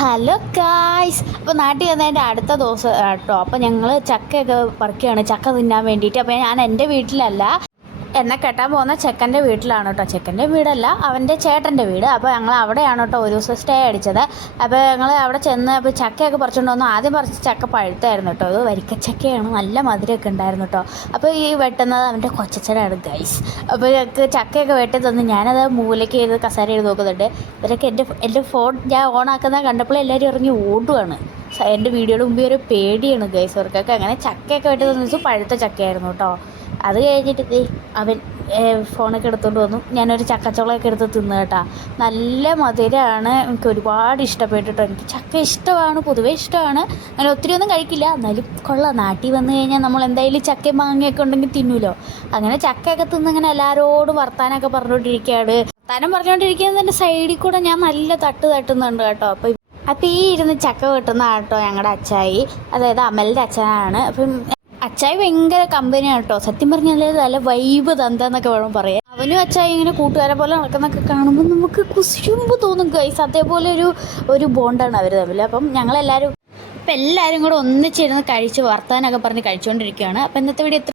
Hello guys. അപ്പോൾ നാട്ടിൽ വന്നതിൻ്റെ അടുത്ത ദിവസം കേട്ടോ. അപ്പോൾ ഞങ്ങൾ ചക്കയൊക്കെ പറിക്കുകയാണ്, ചക്ക തിന്നാൻ വേണ്ടിയിട്ട്. അപ്പോൾ ഞാൻ എൻ്റെ വീട്ടിലല്ല, എന്നെ കെട്ടാൻ പോകുന്ന ചെക്കൻ്റെ വീട്ടിലാണ് കേട്ടോ. ചെക്കൻ്റെ വീടല്ല, അവൻ്റെ ചേട്ടൻ്റെ വീട്. അപ്പോൾ ഞങ്ങൾ അവിടെയാണ് കേട്ടോ ഒരു ദിവസം സ്റ്റേ അടിച്ചത്. അപ്പോൾ ഞങ്ങൾ അവിടെ ചെന്ന് അപ്പോൾ ചക്കയൊക്കെ പറിച്ചുകൊണ്ട് വന്നു. ആദ്യം പറിച്ച ചക്ക പഴുത്തായിരുന്നു കേട്ടോ. അത് വരിക്കച്ചക്കയാണ്, നല്ല മധുരമൊക്കെ ഉണ്ടായിരുന്നു കേട്ടോ. അപ്പോൾ ഈ വെട്ടുന്നത് അവൻ്റെ കൊച്ചച്ഛനാണ് ഗൈസ്. അപ്പോൾ ഞങ്ങൾക്ക് ചക്കയൊക്കെ വെട്ടി തന്നു. ഞാനത് മൂലയ്ക്ക് ചെയ്ത് കസേര ചെയ്ത് നോക്കുന്നുണ്ട്. ഇവരൊക്കെ എൻ്റെ ഫോൺ ഞാൻ ഓണാക്കുന്നത് കണ്ടപ്പോൾ എല്ലാവരും ഇറങ്ങി ഓടുകയാണ്. എൻ്റെ വീഡിയോയുടെ മുമ്പ് ഒരു പേടിയാണ് ഗൈസ്. അവർക്കൊക്കെ അങ്ങനെ ചക്കയൊക്കെ വെട്ടി തന്നു. പഴുത്ത ചക്കയായിരുന്നു കേട്ടോ. അത് കഴിഞ്ഞിട്ട് അവൻ ഫോണൊക്കെ എടുത്തുകൊണ്ട് വന്നു. ഞാനൊരു ചക്കച്ചോളയൊക്കെ എടുത്ത് തിന്നു കേട്ടോ. നല്ല മധുരമാണ്, എനിക്ക് ഒരുപാട് ഇഷ്ടപ്പെട്ടിട്ടോ. എനിക്ക് ചക്ക ഇഷ്ടമാണ്, പൊതുവേ ഇഷ്ടമാണ്. അങ്ങനെ ഒത്തിരി ഒന്നും കഴിക്കില്ല, എന്നാലും കൊള്ളാം. നാട്ടിൽ വന്നു കഴിഞ്ഞാൽ നമ്മൾ എന്തായാലും ചക്കയും മാങ്ങയൊക്കെ ഉണ്ടെങ്കിൽ തിന്നുമല്ലോ. അങ്ങനെ ചക്കയൊക്കെ തിന്നിങ്ങനെ എല്ലാവരോടും വർത്താനമൊക്കെ പറഞ്ഞുകൊണ്ടിരിക്കുകയാണ്. വർത്താനം പറഞ്ഞുകൊണ്ടിരിക്കുന്നതിൻ്റെ സൈഡിൽ കൂടെ ഞാൻ നല്ല തട്ടുന്നുണ്ട് കേട്ടോ. അപ്പം ഈ ഇരുന്ന് ചക്ക വെട്ടുന്ന കേട്ടോ ഞങ്ങളുടെ അച്ചായി, അതായത് അമലിൻ്റെ അച്ഛനാണ്. അപ്പം അച്ചായി ഭയങ്കര കമ്പനിയാണ് കേട്ടോ. സത്യം പറഞ്ഞാൽ നല്ല വൈബ് തന്തെന്നൊക്കെ വേണം പറയാം. അവനും അച്ചായി ഇങ്ങനെ കൂട്ടുകാരെ പോലെ നടക്കുന്നൊക്കെ കാണുമ്പോൾ നമുക്ക് കുശുമ്പ് തോന്നും ഗൈസ്. അതേപോലെ ഒരു ബോണ്ടാണ് അവർ തമ്മിൽ. അപ്പം ഞങ്ങളെല്ലാവരും കൂടെ ഒന്നിച്ചിരുന്ന് കഴിച്ച് വർത്താനൊക്കെ പറഞ്ഞ് കഴിച്ചുകൊണ്ടിരിക്കുകയാണ്. അപ്പം ഇന്നത്തെ വീഡിയോ